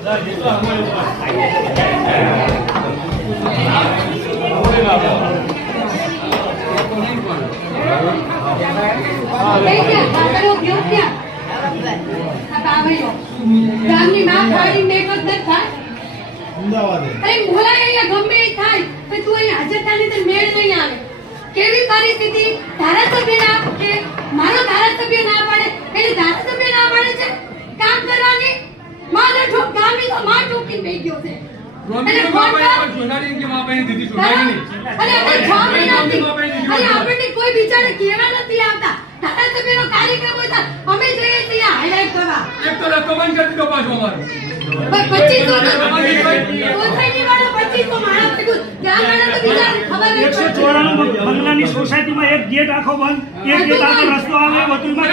ગામની માં ખાડી મેક જ ન થાય અરે બોલાય અહીંયા ગમે એ થાય પણ તું અહીં હાજર થાની તો મેળ નહીં આવે કેવી પરિસ્થિતિ ધારાસભ્ય કે મારો ધારાસભ્ય ના પાડે એટલે ધારાસભ્ય ના પાડે છે કામ કરવાની માને ઠોક ગામની તો માં ઠોકી થઈ ગયો છે અને સોસાયટી કે માં બહેન દીધી સોસાયટી અરે આપણે 6 મહિનાથી અરે આપણને કોઈ બિચારે કેવા નથી આવતા ધારાસભ્યનો કાર્યક્રમ હોય તો અમે જઈએ ત્યાં હાઈલાઈટ કરવા એક તો રસ્તો બંધ કરી દીધો પાછો અમારો 2500 સોસાયટી વાળો 2500 માણસ ભેગું ગામ વાળા તો બિચારા ખબર નહીં 194 બંગલાની સોસાયટીમાં એક ગેટ આખો બંધ એક ગેટ આખો રસ્તો આવે વતુલમાં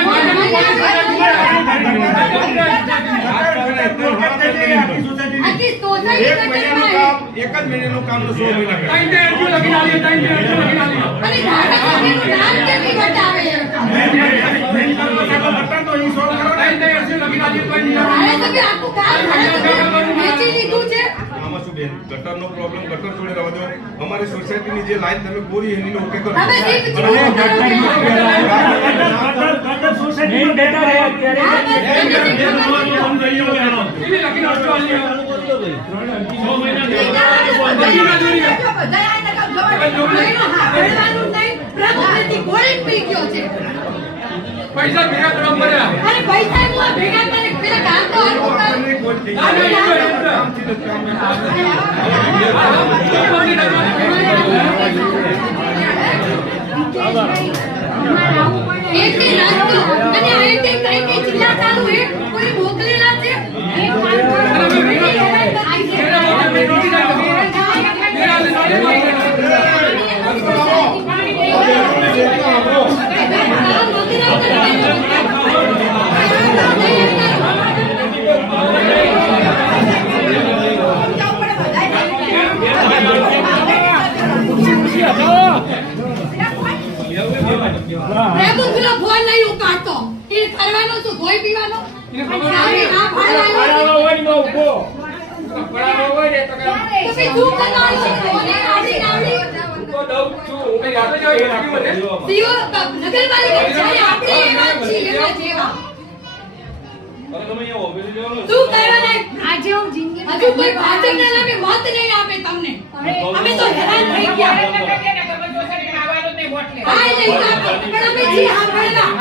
આખી સોસાયટી એક જ મહિનાનું કામ 100 મહિના ટાઈમ દે એટલું લખી આલી ટાઈમ દે એટલું લખી આલી અને ધારાસભ્યનું નામ કેવી બતાવે ટાઈમ દે એટલું લખી આલી કોઈ નહીં ધારાસભ્ય આખું કામ ધારાસભ્ય વેચી લીધું છે આમાં શું બેન ગટરનો પ્રોબ્લેમ ગટર જોડે રહેવા દો અમારી સોસાયટીની જે લાઈન તમે પૂરી એની ઓકે કરો હવે દીપ ગટર સોસાયટીમાં બેઠા રહ્યા એને લખી નાખો આલી 6 પૈસા ભેગા કરવા પડ્યા અરે પૈસા હું ભેગા કરે પેલા કામ તો હરખું એકથી નાસ્તો અને આઈટી કઈ જિલ્લા ચાલુ હે કોઈ મોકલેલા છે ફોન નહીં ઉપાડતો એ કરવાનો શું ધોઈ પીવાનો હજુ કોઈ ભાજપ ના નામે મત નહીં આપે તમને અમે તો હેરાન થઈ ગયા પણ અમે જી હા ભણવા